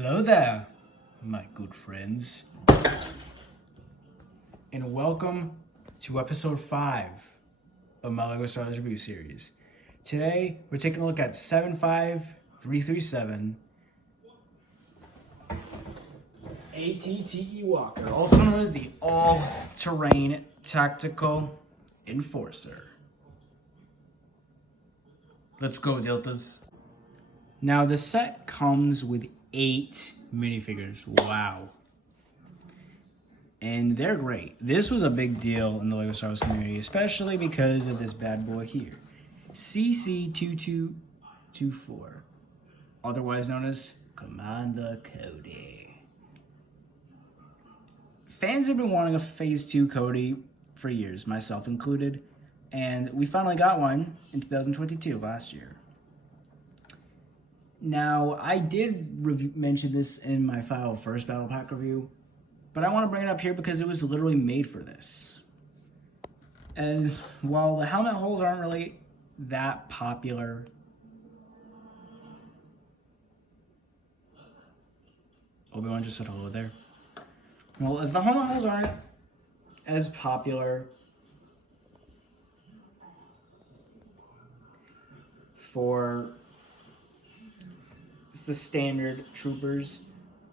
Hello there, my good friends, and welcome to episode 5 of my LEGO Star Wars review series. Today, we're taking a look at 75337 ATTE Walker, also known as the All-Terrain Tactical Enforcer. Let's go, Deltas. Now, the set comes with 8 minifigures. Wow. And they're great. This was a big deal in the LEGO Star Wars community, especially because of this bad boy here. CC2224, otherwise known as Commander Cody. Fans have been wanting a Phase 2 Cody for years, myself included, and we finally got one in 2022, last year. Now, I did mention this in my final first Battle Pack review, but I want to bring it up here because it was literally made for this. As while the helmet holes aren't really that popular, Obi-Wan just said hello there. Well, as the helmet holes aren't as popular for the standard troopers,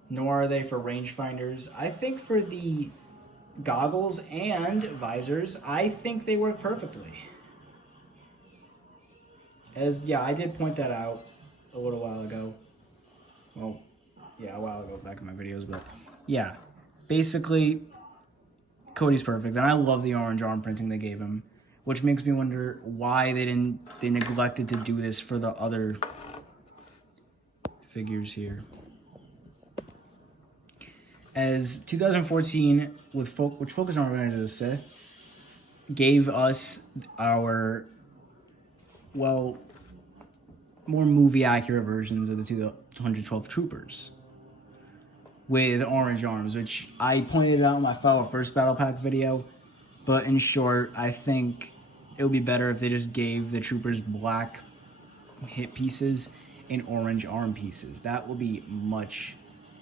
nor are they for rangefinders. I think for the goggles and visors, I think they work perfectly. I did point that out a little while ago. Well, yeah, a while ago back in my videos, but yeah, basically, Cody's perfect, and I love the orange arm printing they gave him, which makes me wonder why they neglected to do this for the other figures here. As 2014, which focused on Revenge of the Sith, gave us our, well, more movie-accurate versions of the 212 Troopers with orange arms, which I pointed out in my first Battle Pack video, but in short, I think it would be better if they just gave the Troopers black hip pieces and orange arm pieces. That will be much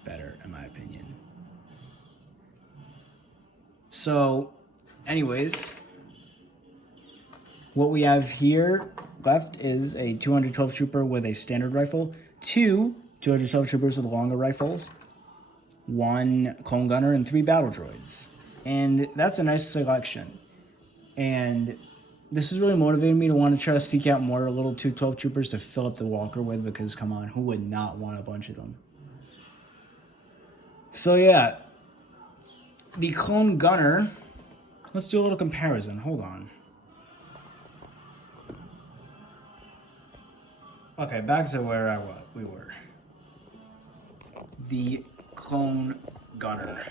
better, in my opinion. So, anyways, what we have here left is a 212 Trooper with a standard rifle, 2 212 Troopers with longer rifles, 1 Clone Gunner, and 3 Battle Droids. And that's a nice selection. And this is really motivating me to want to try to seek out more little 212 Troopers to fill up the Walker with, because come on, who would not want a bunch of them? So yeah, the Clone Gunner, let's do a little comparison. Hold on. Okay, back to where we were. The Clone Gunner.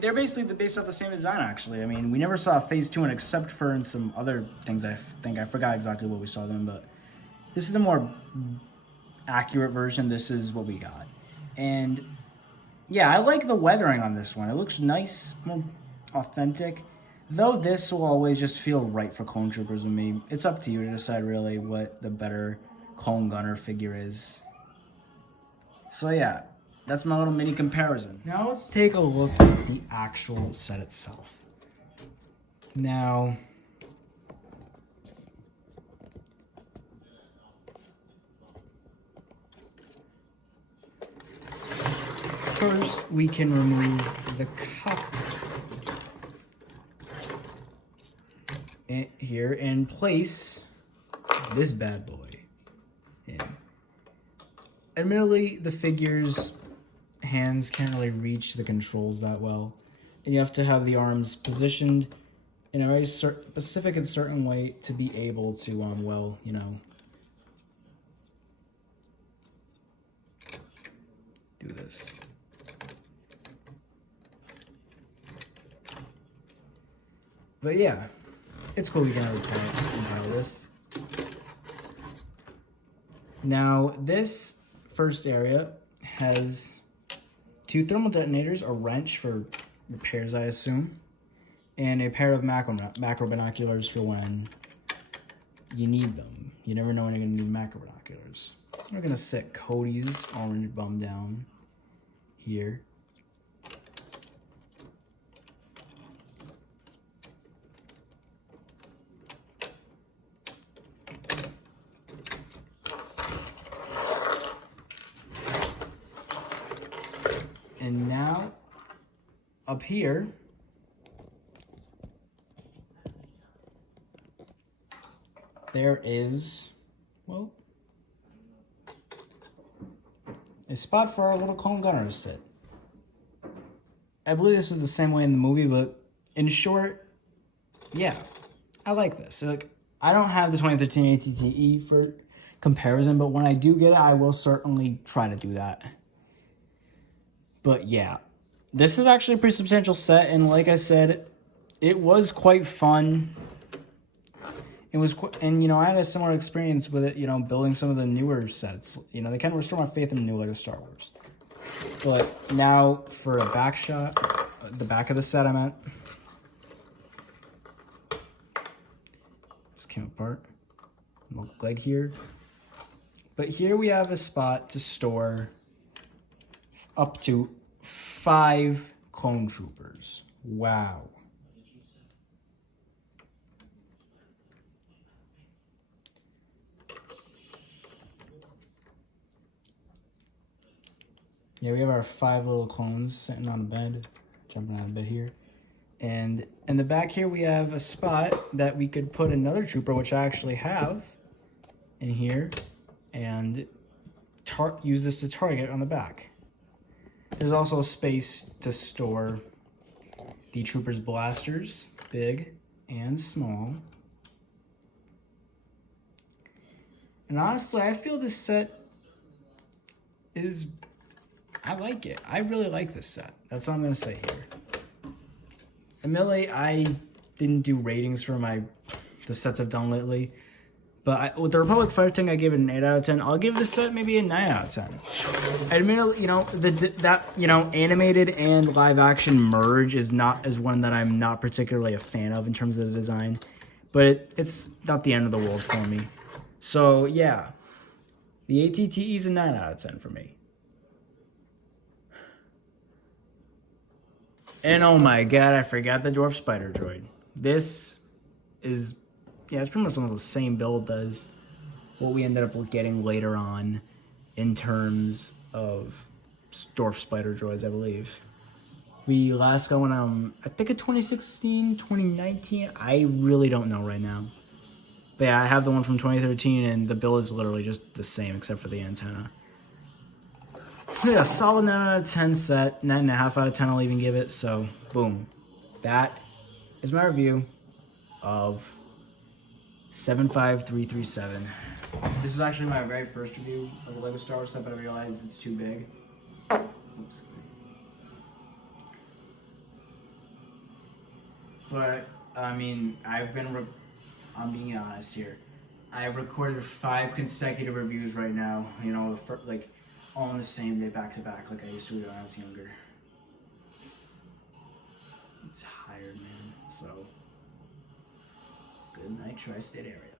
They're basically based off the same design, actually. I mean, we never saw Phase 2 except for in some other things. I forgot exactly what we saw them, but this is the more accurate version. This is what we got. And yeah, I like the weathering on this one. It looks nice, more authentic. Though this will always just feel right for Clone Troopers with me. It's up to you to decide really what the better Clone Gunner figure is. So yeah, that's my little mini comparison. Now let's take a look at the actual set itself. Now, first we can remove the cockpit here and place this bad boy in. Admittedly, the figure's hands can't really reach the controls that well, and you have to have the arms positioned in a very specific and certain way to be able to, well, you know, do this. But yeah, it's cool we can compile this. Now, this first area has 2 thermal detonators, a wrench for repairs, I assume, and a pair of macro binoculars for when you need them. You never know when you're going to need macro binoculars. We're gonna set Cody's orange bum down here. And now, up here, there is, well, a spot for our little clone gunner to sit. I believe this is the same way in the movie, but in short, yeah, I like this. So, like, I don't have the 2013 ATTE for comparison, but when I do get it, I will certainly try to do that. But yeah, this is actually a pretty substantial set, and like I said, it was quite fun. It was, and you know, I had a similar experience with it, you know, building some of the newer sets. You know, they kind of restore my faith in the new LEGO Star Wars. But now for a back shot, the back of the set I meant. This came apart. Look like here. But here we have a spot to store up to 5 clone troopers. Wow. Yeah, we have our 5 little clones sitting on the bed, jumping out of bed here. And in the back here, we have a spot that we could put another trooper, which I actually have in here, and use this to target on the back. There's also space to store the trooper's blasters, big and small. And honestly, I feel this set is, I like it. I really like this set. That's all I'm going to say here. Admittedly, I didn't do ratings for the sets I've done lately. But with the Republic Fighting, I gave it an 8 out of 10. I'll give this set maybe a 9 out of 10. Admittedly, you know, that animated and live action merge is one that I'm not particularly a fan of in terms of the design. But it's not the end of the world for me. So yeah, the ATTE is a 9 out of 10 for me. And oh my god, I forgot the Dwarf Spider Droid. This is, yeah, it's pretty much almost the same build as what we ended up getting later on in terms of Dwarf Spider Droids, I believe. We last got one, I think in 2016, 2019, I really don't know right now. But yeah, I have the one from 2013, and the build is literally just the same except for the antenna. So yeah, solid 9 out of 10 set, 9.5 out of 10 I'll even give it, so boom. That is my review of 75337. This is actually my very first review of the LEGO Star Wars set, but I realized it's too big. Oops. But, I mean, I'm being honest here. I recorded 5 consecutive reviews right now, you know, like, all on the same day, back to back, like I used to do when I was younger. I'm tired, man, so good night, Tri-State area.